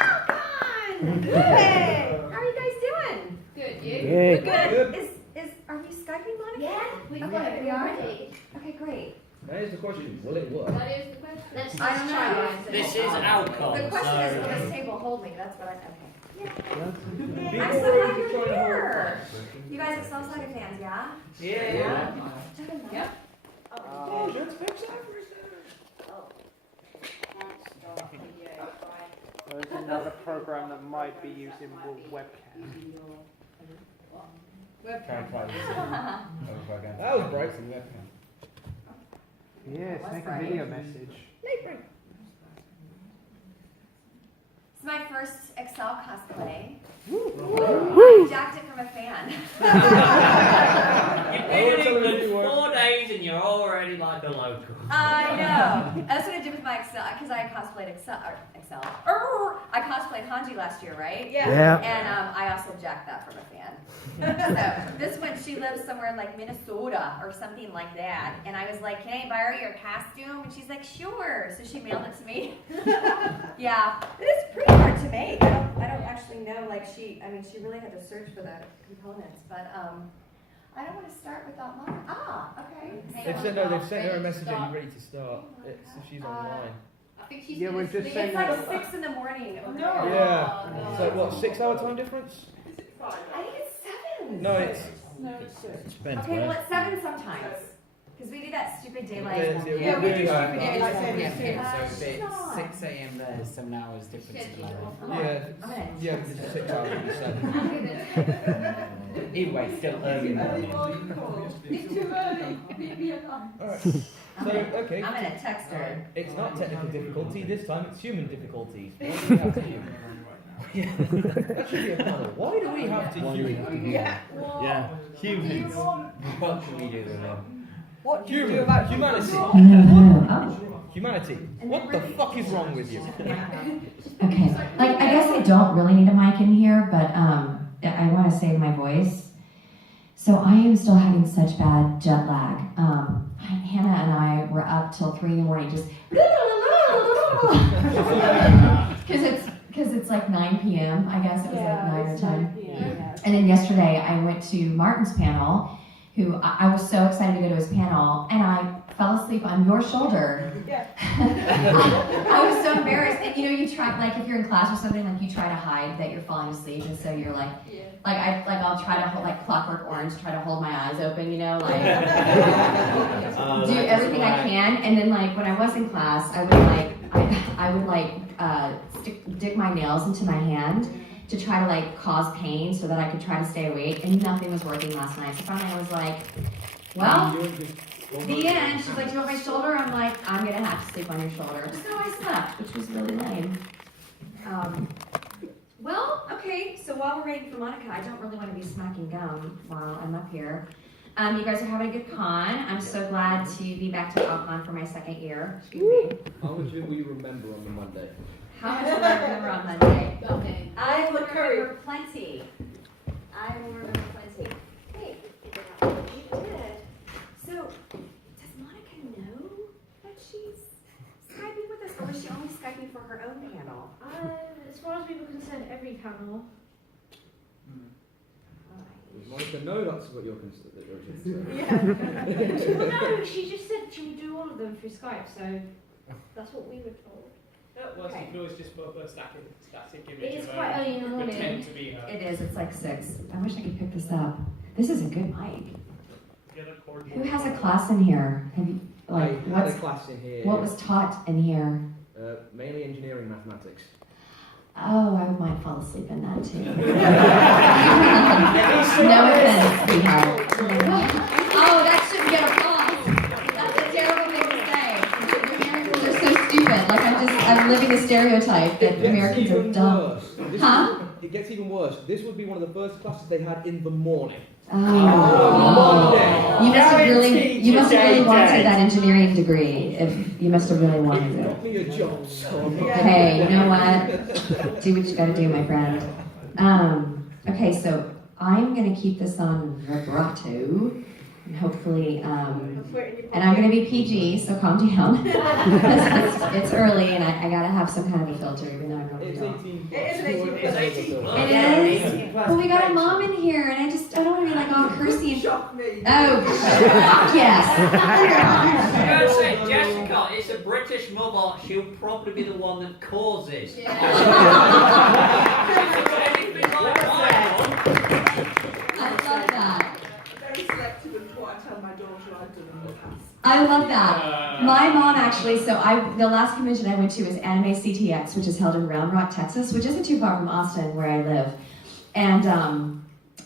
Alcon! Hey! How are you guys doing? Good, you? Good. Are we Skyping, Monica? Yeah, we are. Okay, great. That is the question. Will it work? That is the question. Let's I don't know. This is Alcon. The question is, will so this table hold me? That's what I. Okay. People I'm so glad are you're trying to here. You guys are South Side fans, yeah? yeah. Check them out. Yep. Oh, let's fix that for a second. There's another program that might be using webcam. That was bright from webcam. Yes, What's make a right? video message. It's my first Excel cosplay. I jacked it from a fan. You've been in England 4 days and you're already like a local. I know. That's what I did with my Excel, because I cosplayed Excel. I cosplayed Hanji last year, right? Yeah. And I also jacked that from a fan. So this one, she lives somewhere in like Minnesota or something like that. And I was like, can I borrow your costume? And she's like, sure. So she mailed it to me. Yeah. It is pretty hard to make. I don't actually know, like she really had to search for the components, but I don't want to start without mine. Okay. They've sent her a message. Are you ready to start? It's if she's online. I think she's Yeah, we've just It's sent like 6 in the morning. No. Yeah. no. So what? 6-hour time difference? I think it's 7. No, it's. Depends, Okay, well right? it's 7 sometimes. Because we do that stupid daylight. Yeah, we do that. daylight Yeah, savings. so if it's 6 a.m. there, there's 7 hours difference in life. Yeah, because it's 6 hours and 7. Either way, still early in the morning. It's too early. Leave me alone. Alright. So, okay. I'm gonna text her. It's not technical difficulty this time, it's human difficulties. Why do we have to use? That should be a panel. Why do we have to use? Yeah. Humans. What can we do with them? What do Human. Humanity. Humanity. What the fuck is wrong with you? Okay, like I guess I don't really need a mic in here, but I want to save my voice. So I am still having such bad jet lag. Hannah and I were up till 3 in the morning, just because it's like 9 p.m. I guess it was like 9 or 10. And then yesterday I went to Martin's panel, who I was so excited to go to his panel, and I fell asleep on your shoulder. I was so embarrassed. And you try, like if you're in class or something, like you try to hide that you're falling asleep, and so you're like I'll try to hold, like Clockwork Orange, try to hold my eyes open, like do everything I can. And then like when I was in class, I would dig my nails into my hand to try to like cause pain so that I could try to stay awake, and nothing was working last night. So finally I was like, well, the end. She's like, do you want my shoulder? I'm like, I'm gonna have to sleep on your shoulder. So I slept, which was really lame. Well, okay, so while we're waiting for Monica, I don't really want to be smacking gum while I'm up here. You guys are having a good con. I'm so glad to be back to Alcon for my 2nd year. Excuse me. How much will you remember on the Monday? How much will I remember on Monday? Okay. I will remember plenty. I will remember plenty. Hey, you did. So, does Monica know that she's Skyping with us, or is she only Skyping for her own panel? As far as we were concerned, every panel. Does Monica know that's what you're concerned? Well, no, she just said she would do all of them through Skype, so that's what we were told. Well, you can always just put a static image It is of quite her, early in the morning. pretend to be her. It is, it's like 6. I wish I could pick this up. This is a good mic. Who has a class in here? Have you, I had a class in here. what was taught in here? Mainly engineering mathematics. Oh, I might fall asleep in that too. No offense, sweetheart. Oh, that shouldn't get applause. That's a terrible thing to say. Americans are so stupid. Like I'm living the stereotype that Americans are dumb. Huh? It gets even worse. This would be one of the first classes they had in the morning. Oh. You must have really wanted that engineering degree. If you must have really wanted it. Got me a job, so Hey, you know what? Do what you gotta do, my friend. Okay, so I'm gonna keep this on vibrato And hopefully, and I'm going to be PG, so calm down. it's early, and I got to have some kind of a filter, even though I'm not It's adult. 18. It's 18 plus. It is? Well, we got a mom in here, and I don't want to be like all cursy and... Shock me. Oh, fuck yes. I'm going to say, Jessica, it's a British mother. She'll probably be the one that causes. If it's anything like my mum, I love that. Very selective in what I tell my daughter I've done in the past. I love that. My mom actually, the last convention I went to was Anime CTX, which is held in Round Rock, Texas, which isn't too far from Austin, where I live. And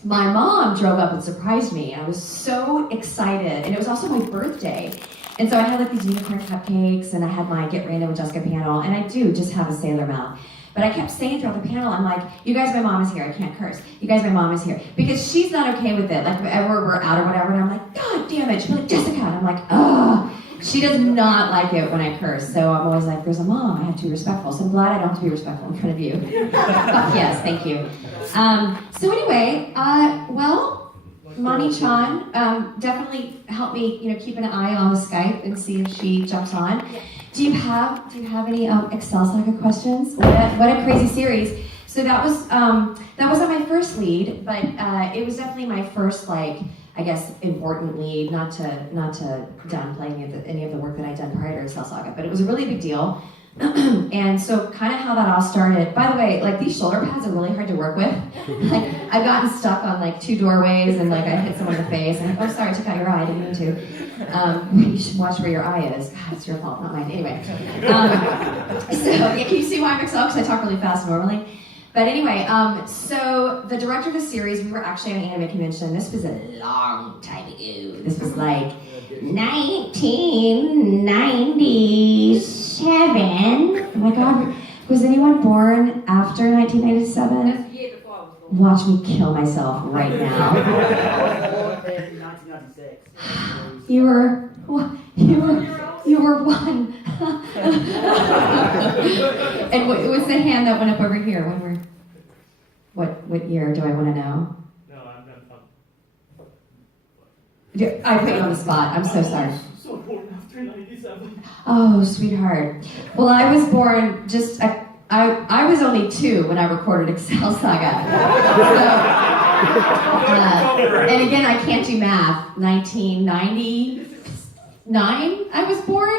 my mom drove up and surprised me. I was so excited. And it was also my birthday. And so I had like these unicorn cupcakes, and I had my Get Random with Jessica panel, and I do just have a sailor mouth. But I kept saying throughout the panel, I'm like, you guys, my mom is here. I can't curse. You guys, my mom is here. Because she's not okay with it. Like, whenever we're out or whatever, and I'm like, God damn it. She'll be like, Jessica. And I'm like, ugh. She does not like it when I curse. So I'm always like, there's a mom. I have to be respectful. So I'm glad I don't have to be respectful in front of you. Yes, thank you. So anyway, Mani-chan definitely helped me, keep an eye on the Skype and see if she jumps on. Do you have any Excel Saga questions? What a crazy series! So that wasn't my first lead, but it was definitely my first important lead. Not to downplay any of the work that I'd done prior to Excel Saga, but it was a really big deal. And so kind of how that all started. By the way, these shoulder pads are really hard to work with. I've gotten stuck on 2 doorways, and I hit someone in the face. And oh, sorry, I took out your eye. I didn't mean to. You should watch where your eye is. God, it's your fault, not mine. Anyway, can you see why I'm excited? Because I talk really fast normally. But anyway, so the director of the series, we were actually at an anime convention. This was a long time ago. This was 1997. Oh my God, was anyone born after 1997? That's the year before I was born. Watch me kill myself right now. 1996. You were 1. And what's the hand that went up over here? What year do I want to know? No, I'm not. I put you on the spot. I'm so sorry. So born after 97. Oh, sweetheart. Well, I was born I was only 2 when I recorded Excel Saga. And again, I can't do math. 1999, I was born?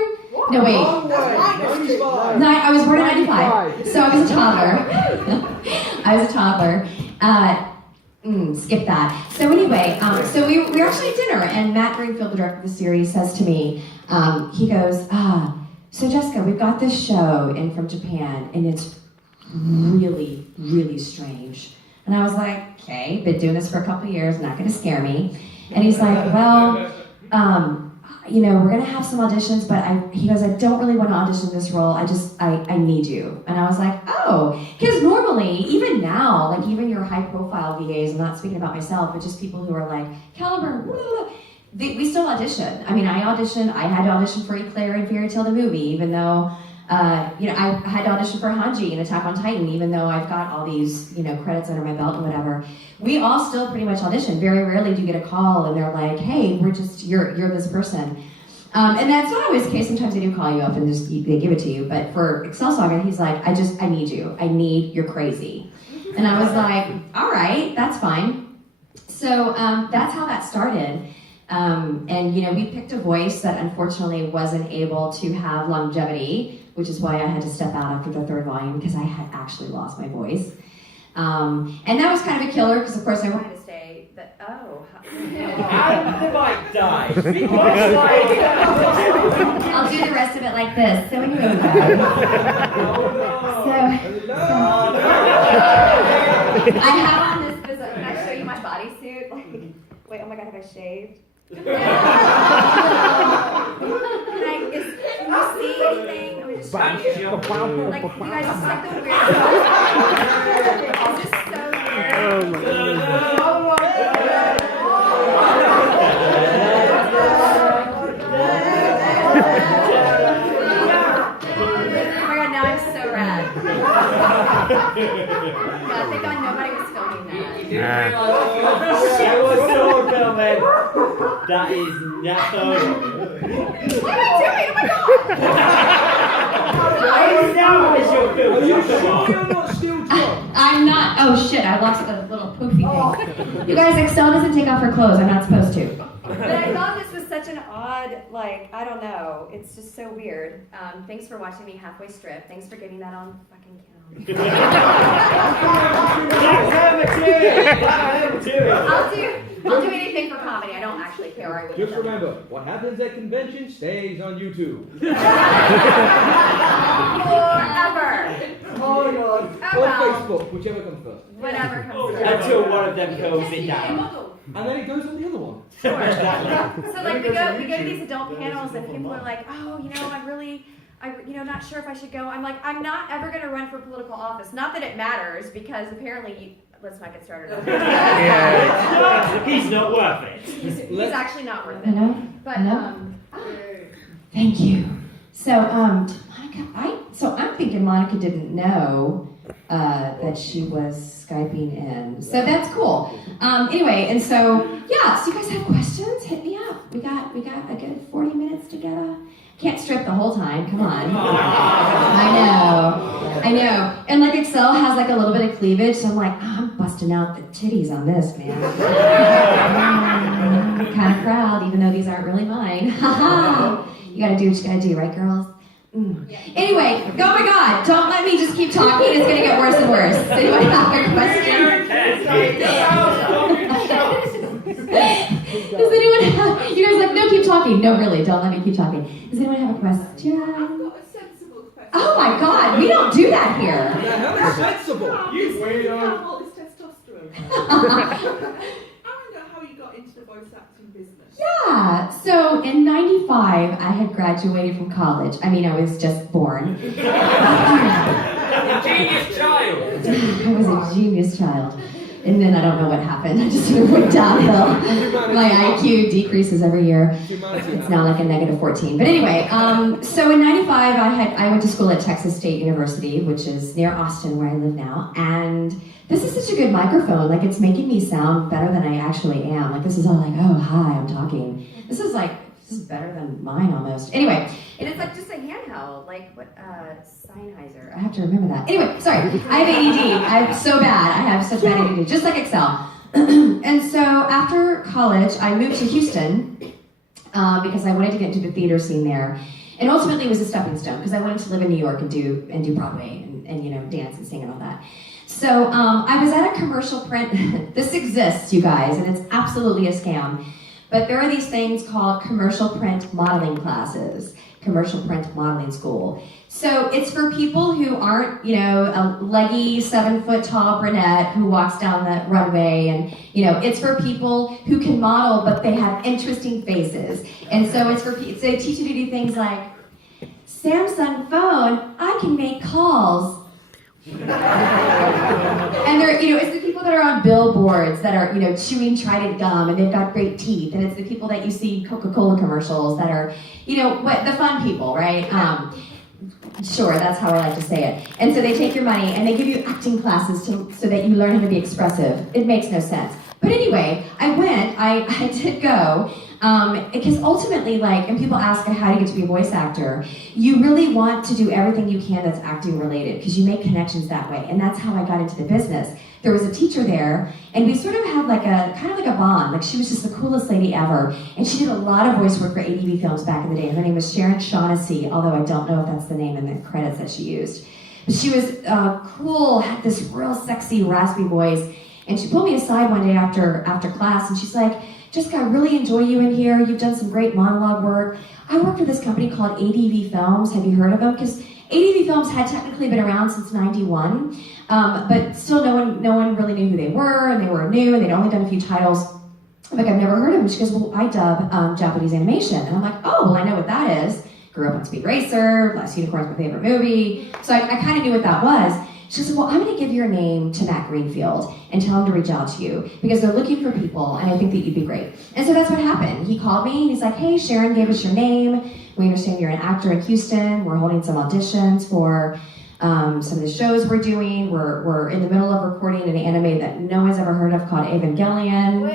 No, wait. I was born in 95. So I was a toddler. Skip that. So anyway, so we were actually at dinner, and Matt Greenfield, the director of the series, says to me, he goes, so Jessica, we've got this show in from Japan, and it's really, really strange. And I was like, okay, been doing this for a couple of years, not gonna scare me. And he's like, well, we're gonna have some auditions, but he goes, I don't really want to audition this role. I need you. And I was like, oh, because normally, even now, even your high profile VAs, I'm not speaking about myself, but just people who are Caliber, we still audition. I mean, I had to audition for Eclair in Fairy Tail the movie, even though, I had to audition for Hanji in Attack on Titan, even though I've got all these, credits under my belt and whatever. We all still pretty much audition. Very rarely do you get a call and they're like, hey, you're this person. And that's not always the case. Sometimes they do call you up and they give it to you. But for Excel Saga, he's like, I need you. You're crazy. And I was like, all right, that's fine. So that's how that started. And we picked a voice that unfortunately wasn't able to have longevity, which is why I had to step out after the 3rd volume, because I had actually lost my voice. And that was kind of a killer, because of course I wanted to say that, and the bike dies. I'll do the rest of it like this. So anyway, guys. I have on this bizarre, can I show you my bodysuit? Wait, oh my God, have I shaved? Can you see anything? I'm just showing you. You guys just the weird It's just so weird. Oh my God, now I'm so rad. God, thank God nobody was filming that. You didn't realize It was so filming. That is no. What am I doing? Oh my god! You're not still drunk? I'm not. Oh shit! I lost the little poofy thing. You guys, Excel doesn't take off her clothes. I'm not supposed to. But I thought this was such an odd, like, I don't know. It's just so weird. Thanks for watching me halfway strip. Thanks for getting that on fucking camera. I'll do anything for comedy. I don't actually care. I would Just remember, what happens at convention stays on YouTube. forever. Oh god. Oh, Or well. Facebook, whichever comes first. Whatever comes first. Until one of them goes it down. And then it goes on the other one. Sure. So like we go to these adult panels and people are like, oh, you know, not sure if I should go. I'm like, I'm not ever going to run for political office. Not that it matters, because apparently let's not get started on that. He's not worth it. He's actually not worth I it. know. But Thank you. So, Monica, I'm thinking Monica didn't know that she was Skyping in. So that's cool. Anyway, and so yeah, so you guys have questions? Hit me up. We got a good 40 minutes together. Can't strip the whole time. Come on. I know. And like Excel has like a little bit of cleavage, so I'm like, I'm busting out the titties on this, man. I'm kind of proud, even though these aren't really mine. You gotta do what you gotta do, right, girls? Anyway, oh my God, don't let me just keep talking. It's gonna get worse and worse. Does anyone have a question? Does anyone have, you guys like, no, keep talking. No, really, don't let me keep talking. Does anyone have a question? I've got a sensible question. Oh my God, we don't do that here. The hell is sensible? You have all this testosterone. I want to know how you got into the voice acting business. Yeah, so in '95, I had graduated from college. I mean, I was just born. Genius child. I was a genius child. And then I don't know what happened. I just sort of went downhill. My IQ decreases every year. It's now like a -14. But anyway, so in '95, I went to school at Texas State University, which is near Austin, where I live now. And this is such a good microphone. Like, it's making me sound better than I actually am. Like, this is all like, oh, hi, I'm talking. This is better than mine almost. Anyway. And it's like just a handheld, like what Sennheiser. I have to remember that. Anyway, sorry. I have ADD. I'm so bad. I have such bad ADD, just like Excel. And so after college, I moved to Houston because I wanted to get into the theater scene there. And ultimately, it was a stepping stone because I wanted to live in New York and do Broadway and you know, dance and sing and all that. So I was at a commercial print. This exists, you guys, and it's absolutely a scam. But there are these things called commercial print modeling classes, commercial print modeling school. So it's for people who aren't, you know, a leggy 7-foot-tall brunette who walks down the runway, and you know, it's for people who can model but they have interesting faces. And so it's for so they teach you to do things like Samsung phone, I can make calls. And they're, you know, it's the people that are on billboards that are, you know, chewing Trident gum and they've got great teeth, and it's the people that you see in Coca-Cola commercials that are, you know, what the fun people, right? Sure, that's how I like to say it. And so they take your money and they give you acting classes so that you learn how to be expressive. It makes no sense. But anyway, I went, I did go, because ultimately, like, and people ask how do you get to be a voice actor, you really want to do everything you can that's acting related, because you make connections that way, and that's how I got into the business. There was a teacher there, and we sort of had like a, kind of like a bond, like she was just the coolest lady ever, and she did a lot of voice work for ADV Films back in the day. Her name was Sharon Shaughnessy, although I don't know if that's the name in the credits that she used. But she was cool, had this real sexy, raspy voice, and she pulled me aside one day after class, and she's like, Jessica, I really enjoy you in here. You've done some great monologue work. I work for this company called ADV Films. Have you heard of them? Because ADV Films had technically been around since '91, but still no one really knew who they were, and they were new, and they'd only done a few titles. I'm like, I've never heard of them. She goes, well, I dub Japanese animation. And I'm like, oh, well, I know what that is. Grew up on Speed Racer, Last Unicorn's my favorite movie. So I kind of knew what that was. She said, well, I'm going to give your name to Matt Greenfield and tell him to reach out to you because they're looking for people and I think that you'd be great. And so that's what happened. He called me and he's like, hey, Sharon gave us your name. We understand you're an actor in Houston. We're holding some auditions for some of the shows we're doing. We're in the middle of recording an anime that no one's ever heard of called Evangelion.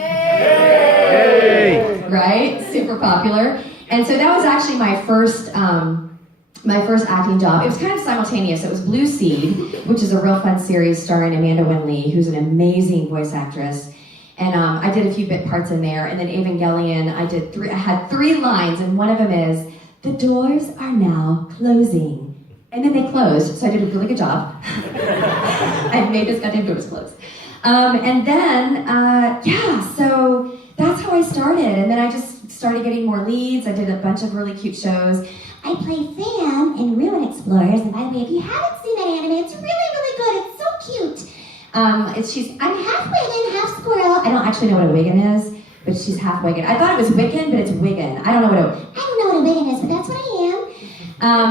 Hey! Right? Super popular. And so that was actually my first acting job. It was kind of simultaneous. It was Blue Seed, which is a real fun series starring Amanda Winley, who's an amazing voice actress. And I did a few bit parts in there. And then Evangelion, I had 3 lines, and one of them is, "The doors are now closing." And then they closed, so I did a really good job. I made this goddamn doors close. And then, so that's how I started. And then I just started getting more leads. I did a bunch of really cute shows. I play Fan in Ruin Explorers, and by the way, if you haven't seen that anime, it's really, really good. It's so cute. I'm half Wiccan, half squirrel. I don't actually know what a Wiccan is, but she's half Wiccan. I thought it was Wiccan, but it's Wiggan. I don't know what a Wiggan is, but that's what I am.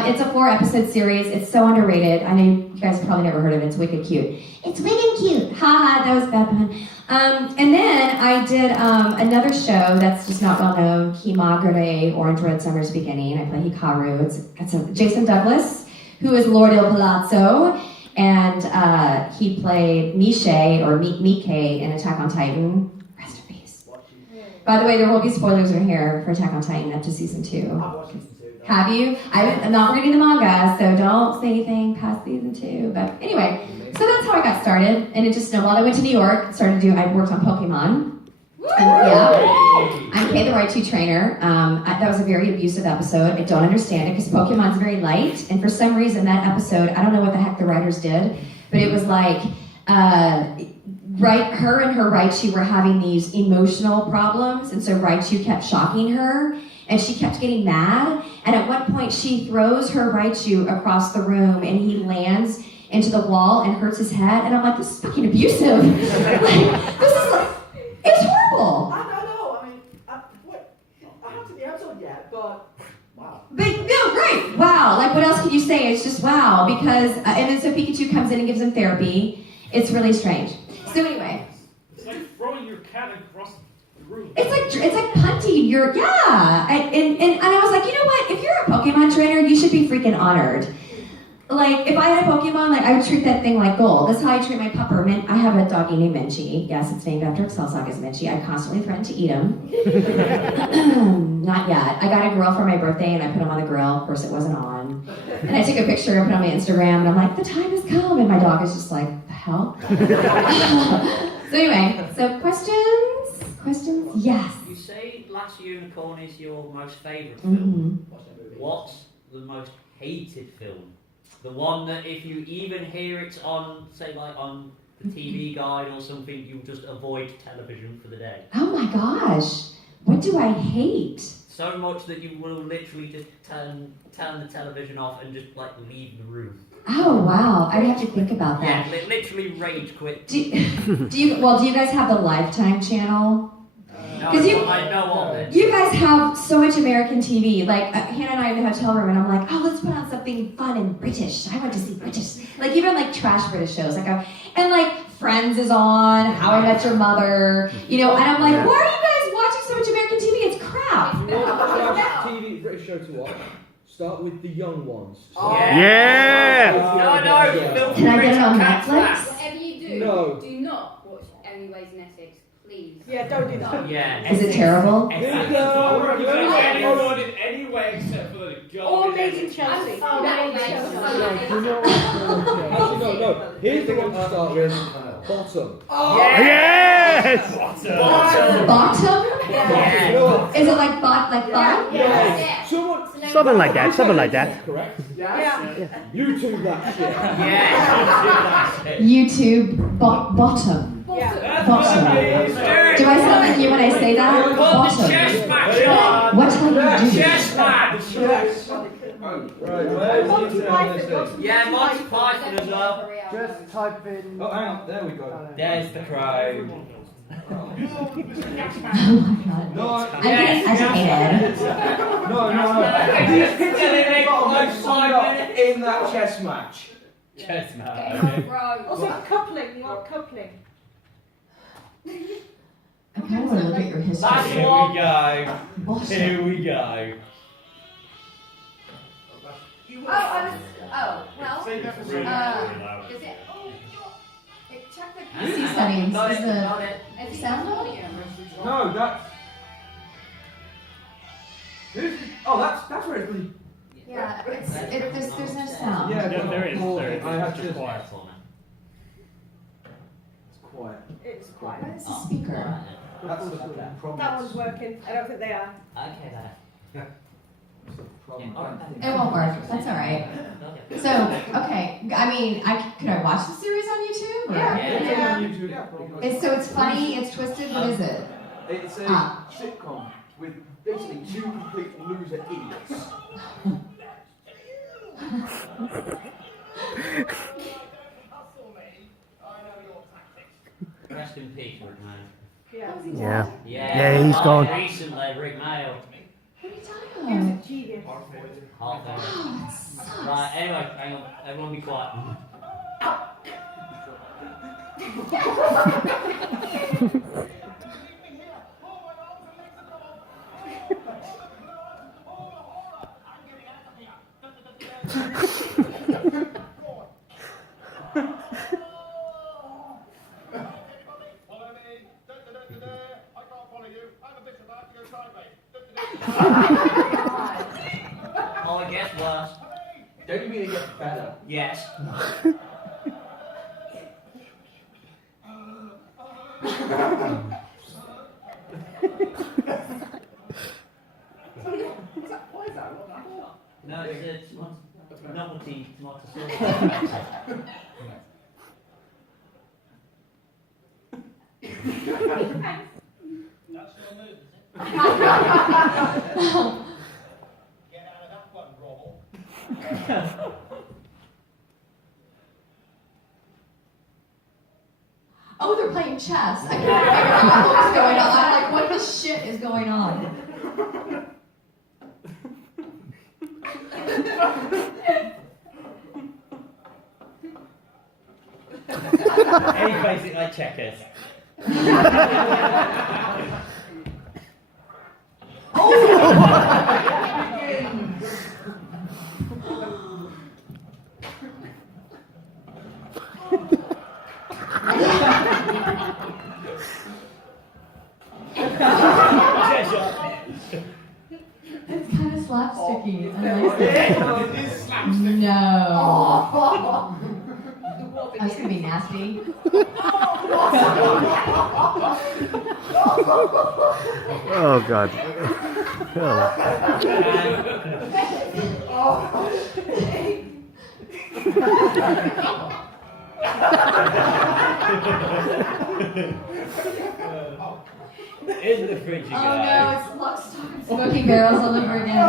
It's a 4-episode series. It's so underrated. I know you guys have probably never heard of it. It's wicked cute. It's wicked cute. Haha, that was a bad pun. And then I did another show that's just not well known, Kimagure, Orange Red Summer's Beginning. I play Hikaru. It's a Jason Douglas, who is Lord Il Palazzo, and he played Miche, or Mike in Attack on Titan. Rest in peace. By the way, there will be spoilers in here for Attack on Titan up to season 2. Have you? I'm not reading the manga, so don't say anything past season 2. But anyway, so that's how I got started, and it just snowballed. I went to New York, I worked on Pokemon. I'm Kay the Raichu trainer. That was a very abusive episode. I don't understand it because Pokemon's very light, and for some reason that episode, I don't know what the heck the writers did, but it was like, her and her Raichu were having these emotional problems, and so Raichu kept shocking her, and she kept getting mad, and at one point she throws her Raichu across the room, and he lands into the wall and hurts his head, and I'm like, this is fucking abusive. It's horrible. I don't know. I mean, I haven't seen the episode yet, but wow. But no, great. Wow. Like, what else can you say? It's just wow. Because, and then so Pikachu comes in and gives him therapy. It's really strange. So anyway. It's like throwing your cat across the room. It's like punting your, yeah. And I was like, you know what? If you're a Pokemon trainer, you should be freaking honored. Like, if I had a Pokemon, like, I would treat that thing like gold. That's how I treat my pupper. I have a doggy named Minchie. Yes, it's named after Excel Saga's Minchie. I constantly threaten to eat him. Not yet. I got a grill for my birthday, and I put him on the grill. Of course, it wasn't on. And I took a picture and put it on my Instagram, and I'm like, the time has come. And my dog is just like, the hell? So anyway, so questions? Questions? Yes. You say Last Unicorn is your most favourite Mm-hmm. film. What's the most hated film? The one that if you even hear it on, say like on the TV guide or something, you just avoid television for the day. Oh my gosh. What do I hate? So much that you will literally just turn the television off and just like leave the room. Oh wow, I'd have to think about that. Yeah, literally rage quit. Do you guys have the Lifetime channel? No, I know of it. You guys have so much American TV. Like, Hannah and I are in the hotel room, and I'm like, oh, let's put on something fun and British. I want to see British. Like, even like trash British shows. And like, Friends is on, How I Met Your Mother, and I'm like, why are you guys watching so much American TV? It's crap. If you want a TV British show to watch, start with the young ones. Yeah! No, Can I get it on Netflix? Whatever you do, No. do not watch Anyways in Essex, please. Yeah, don't do that. Yeah. Is it terrible? Anyone in any way except for the girl. Or Made in Chelsea. Oh, Made in that Chelsea. Actually, no. Here's the one to start with. Bottom. Yes! Bottom? Yeah. You know what? Is it like bottom? Yeah. Something like that. Correct? Yeah. YouTube that shit. Yeah. YouTube bottom. Yeah. Bottom. Do I sound like you when I say that? Put the Bottom. chest match on. What time do you do? Chest match. Right, where's the internet on this thing? Yeah, Monty Python as well. Just type in. Oh, hang on. There we go. There's the crow. Oh my god. No, I'm getting agitated. no. Telling me like In that chess match. Chestnut. Also, coupling. You want coupling. I kind of want to look at your history. That's Here one. we go. Bottom. Here we go. Is it? Check the PC settings. Not Is it, the not it. sound on? No, that's Oh, that's where it's really. Yeah, there's no sound. Yeah, Yeah, there is. I have Just to. quiet. It's quiet. It's quiet. Where's the speaker? That's the problem. That one's working. I don't think they are. Okay, then. That's the problem. It won't work. That's all right. So, okay. I mean, could I watch the series on YouTube? Or? Yeah. It's on YouTube. It's funny. It's twisted. What is it? It's a sitcom with basically two complete loser idiots. Rest in peace, Rick Mail. Yeah. Yeah. Yeah, he's gone. Recently, Rick Mail. What are you talking He was about? a genius. Half hour. Oh, it sucks. Right, anyway, hang on. Everyone be quiet. Oh, it gets worse. Don't you mean it gets better? Yes. No, it's novelty tomato sauce. That's your move, is it? Get out of that one, Robble. Oh, they're playing chess. I can't figure out what's going on. I'm like, what the shit is going on? Any basic like checkers. It's kind of slapsticky. I like it. It is slapstick. No. That's gonna be nasty. Oh God. In the fridge you Oh go. no, it's Lock, Stock, and Smoky Barrels all over again.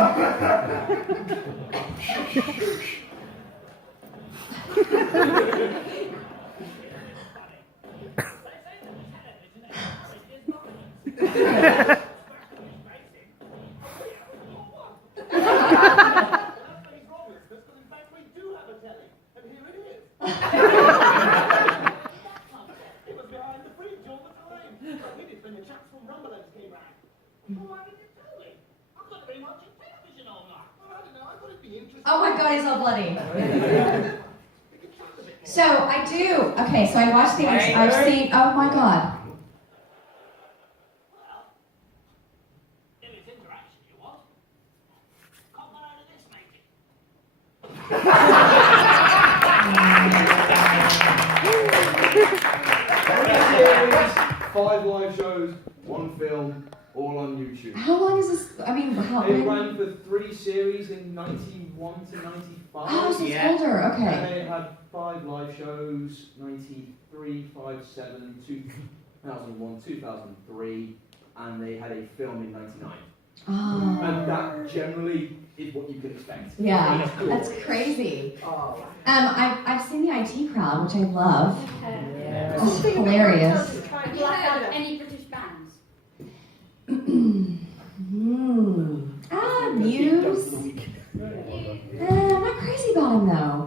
Oh my God, he's all bloody. So I do. Okay, so I watched the. I've seen. Oh my God. If it's interaction you want, come on out of this, matey. 5 live shows, 1 film, all on YouTube. How long is this? I mean, how? It ran for 3 series in 91 to 95. Oh, so it's Yeah. older. And Okay. then it had 5 live shows, 93, 5, 7, 2001, 2003, and they had a film in 99. Oh. And that generally is what you can expect. Yeah, that's crazy. I've seen the IT Crowd, which I love. It's hilarious. Have you heard of any British bands? Muse. I'm not crazy about them though.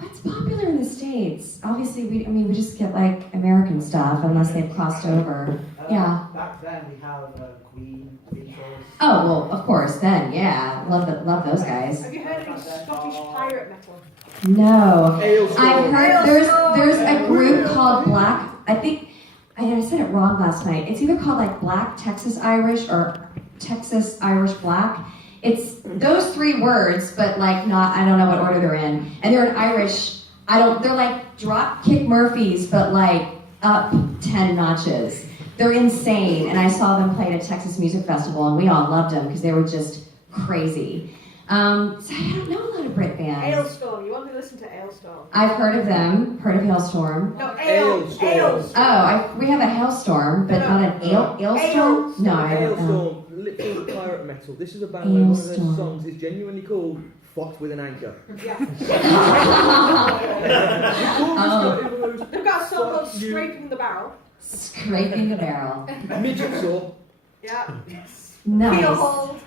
What's popular in the States? Obviously, we just get like American stuff unless they've crossed over. Yeah. Back then we have Queen, Beatles. Oh well, of course. Then yeah, love those guys. Have you heard any Scottish pirate metal? No, Aylesford. I've heard there's a group called Black. I think I said it wrong last night. It's either called like Black Texas Irish or Texas Irish Black. It's those 3 words, but like not, I don't know what order they're in. And they're an Irish, they're like drop kick Murphys, but like up 10 notches. They're insane. And I saw them play at a Texas music festival and we all loved them because they were just crazy. So I don't know a lot of Brit bands. Hailstorm. You want to listen to Hailstorm? I've heard of them. Heard of Hailstorm. No, Hailstorm. Oh, we have a Hailstorm, but not an Ailstorm? No, I don't know. Hailstorm, literally pirate metal. This is a band where one of their songs is genuinely called Fucked with an Anchor. Yeah. They've got a song called Scraping the Barrel. Scraping the Barrel. Midget Saw. Yeah. Nice. Feel Hold.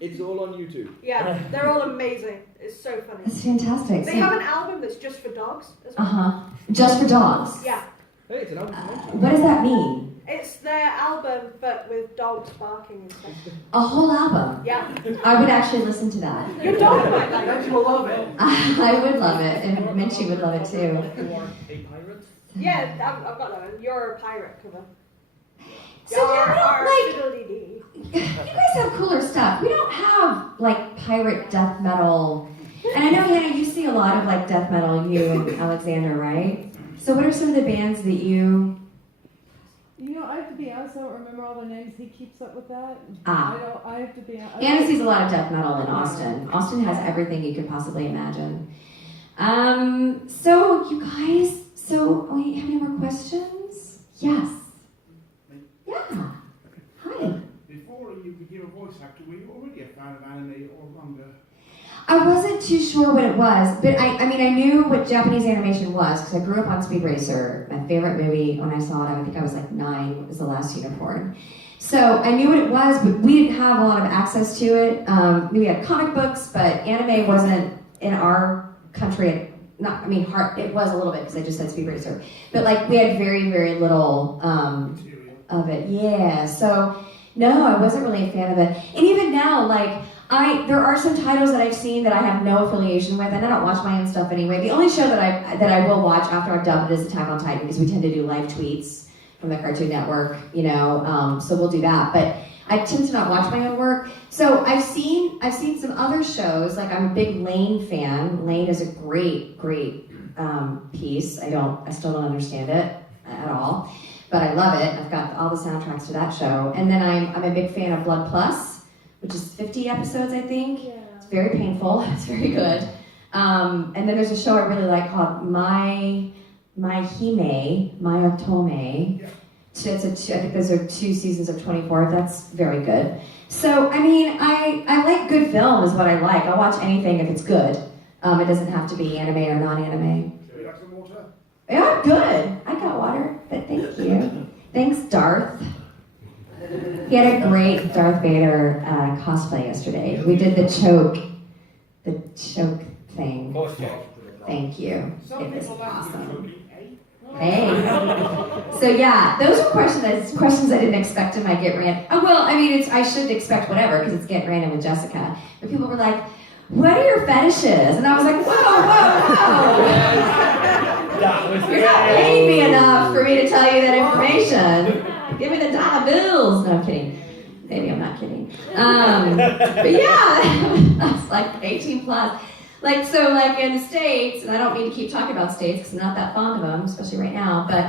It's all on YouTube. Yeah, they're all amazing. It's so funny. That's fantastic. They have an album that's just for dogs as well. Just for dogs? Yeah. Hey, it's an album. What does that mean? It's their album, but with dogs barking and stuff. A whole album? Yeah. I would actually listen to that. Your dog might like Minchie will love it. I would love it, and Minchie would love it too. You are a pirate? Yeah, I've got that one. You're a pirate cover. So you guys have cooler stuff. We don't have like pirate death metal. And I know, Hannah, you see a lot of like death metal, you and Alexander, right? So what are some of the bands that you... You know, I have to be honest, I don't remember all the names. He keeps up with that. I have to be honest. Hannah sees a lot of death metal in Austin. Austin has everything you could possibly imagine. So you guys, wait, have any more questions? Yes. Yeah. Hi. Before you became a voice actor, were you already a fan of anime or manga? I wasn't too sure what it was, but I mean, I knew what Japanese animation was because I grew up on Speed Racer. My favorite movie when I saw it, I think I was like 9, was The Last Unicorn. So I knew what it was, but we didn't have a lot of access to it. We had comic books, but anime wasn't in our country. It was a little bit because I just said Speed Racer, but like we had very, very little of it. Yeah. So no, I wasn't really a fan of it. And even now, like there are some titles that I've seen that I have no affiliation with, and I don't watch my own stuff anyway. The only show that I will watch after I've dubbed it is Attack on Titan because we tend to do live tweets from the Cartoon Network, so we'll do that. But I tend to not watch my own work. So I've seen some other shows. Like I'm a big Lane fan. Lane is a great piece. I still don't understand it at all, but I love it. I've got all the soundtracks to that show. And then I'm a big fan of Blood Plus, which is 50 episodes, I think. Yeah. It's very painful. It's very good. And then there's a show I really like called My Otome. Yeah. I think those are 2 seasons of 24. That's very good. So, I mean, I like good film is what I like. I'll watch anything if it's good. It doesn't have to be anime or non-anime. Do you like some water? Yeah, good. I got water, but thank you. Thanks, Darth. He had a great Darth Vader cosplay yesterday. We did the choke thing. Thank you. It was awesome. Hey. So yeah, those are questions I didn't expect in my Get Random. Oh well, I mean, I should expect whatever because it's Get Random with Jessica. But people were like, "What are your fetishes?" And I was like, "Whoa. You're not paying me enough for me to tell you that information. Give me the dollar bills." No, I'm kidding. Maybe I'm not kidding. But yeah, that's like 18 plus. Like, so like in the States, and I don't mean to keep talking about States because I'm not that fond of them, especially right now, but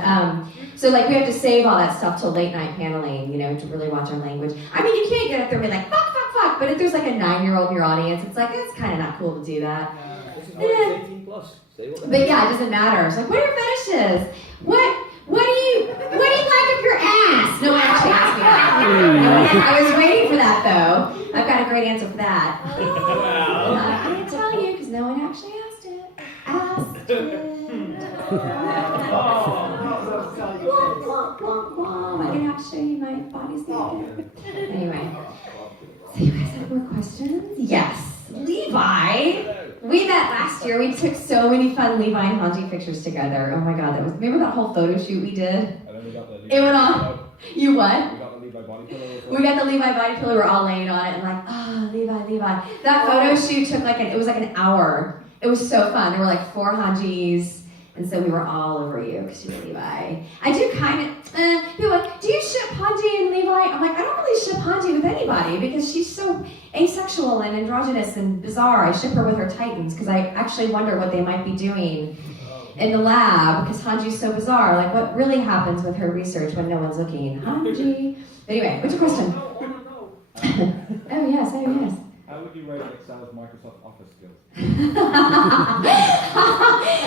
so like we have to save all that stuff till late night paneling, to really watch our language. I mean, you can't get up there and be like, fuck, but if there's like a 9-year-old in your audience, it's like, it's kind of not cool to do that. This is why it's 18 plus. But yeah, it doesn't matter. It's like, what are your fetishes? What do you like of your ass? No one actually asked me that. I was waiting for that though. I've got a great answer for that. I didn't tell you because no one actually asked it. I didn't have to show you my body scan. Anyway, so you guys have more questions? Yes. Levi. We met last year. We took so many fun Levi and Hanji pictures together. Oh my god, remember that whole photo shoot we did? And then we got the It went on. You what? We got the Levi body pillow. We got the Levi body pillow. We're all laying on it and like, Levi. That photo shoot took it was like an hour. It was so fun. There were like 4 Hanjis And so we were all over you because you were Levi. I do kind of, people are like, do you ship Hanji and Levi? I'm like, I don't really ship Hanji with anybody because she's so asexual and androgynous and bizarre. I ship her with her Titans because I actually wonder what they might be doing in the lab because Hanji's so bizarre. Like, what really happens with her research when no one's looking? Hanji. Anyway, what's your question? Oh, yes, oh, yes. How would you rate Excel's Microsoft Office skills?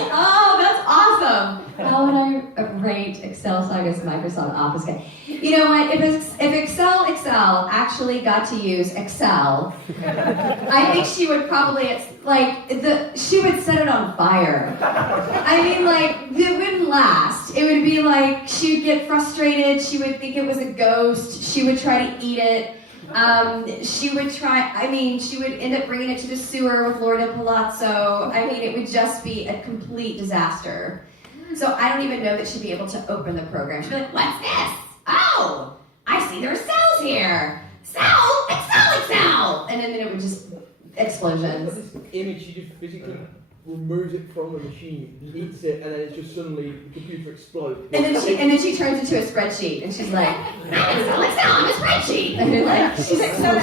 Oh, that's awesome. How would I rate Excel Saga's Microsoft Office skills? You know what? If Excel actually got to use Excel, I think she would probably she would set it on fire. I mean, like, it wouldn't last. It would be like she would get frustrated. She would think it was a ghost. She would try to eat it. She would end up bringing it to the sewer with Lord del Palazzo. I mean, it would just be a complete disaster. So I don't even know that she'd be able to open the program. She'd be like, what's this? Oh, I see there are cells here. Cell, Excel. And then it would just, explosions. This image, she just physically removes it from the machine, eats it, and then it's just suddenly the computer explodes. And then she turns into a spreadsheet, and she's like, Excel, I'm a spreadsheet. And like, she's Excel.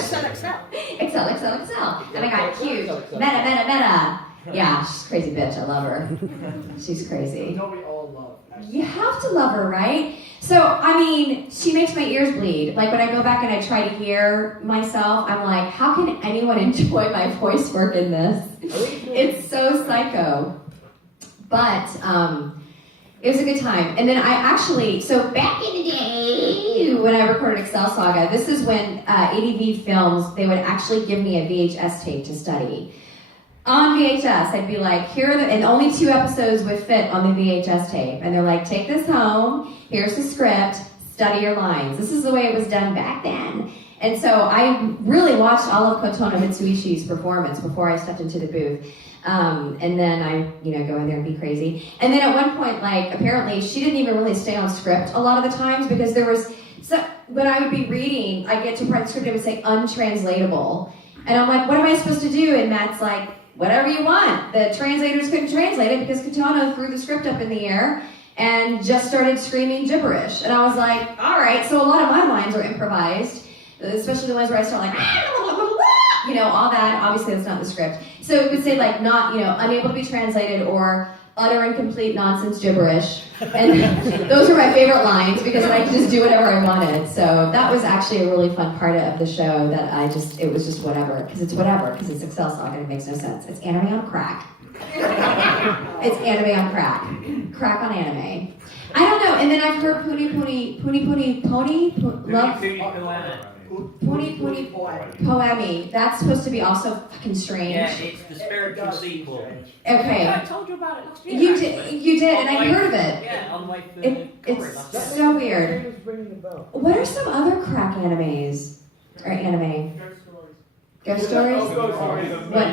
And I got huge. Meta. Yeah, she's a crazy bitch. I love her. She's crazy. Don't we all love her? You have to love her, right? So, I mean, she makes my ears bleed. Like, when I go back and I try to hear myself, I'm like, how can anyone enjoy my voice work in this? It's so psycho. But, it was a good time. And then so back in the day, when I recorded Excel Saga, this is when ADV Films, they would actually give me a VHS tape to study. On VHS, I'd be like, and only 2 episodes would fit on the VHS tape. And they're like, take this home, here's the script, study your lines. This is the way it was done back then. And so I really watched all of Kotono Mitsuishi's performance before I stepped into the booth. And then I, go in there and be crazy. And then at one point, apparently she didn't even really stay on script a lot of the times because when I would be reading, I get to write the script, it would say untranslatable. And I'm like, what am I supposed to do? And Matt's like, whatever you want. The translators couldn't translate it because Kotono threw the script up in the air and just started screaming gibberish. And I was like, all right, so a lot of my lines are improvised, especially the ones where I start like, all that. Obviously, that's not the script. So it would say not, unable to be translated or utter and complete nonsense gibberish. And those are my favorite lines because I could just do whatever I wanted. So that was actually a really fun part of the show that it was just whatever. Because it's Excel Saga and it makes no sense. It's anime on crack. It's anime on crack. Crack on anime. I don't know. And then I've heard Puni Poemi. That's supposed to be also fucking strange. Yeah, it's the spiritual sequel. Okay. I told you about it last year. You did, and I've heard of it. Yeah, on the way for It's so weird. What are some other crack animes? Or anime? Ghost Stories? Ghost Stories. What?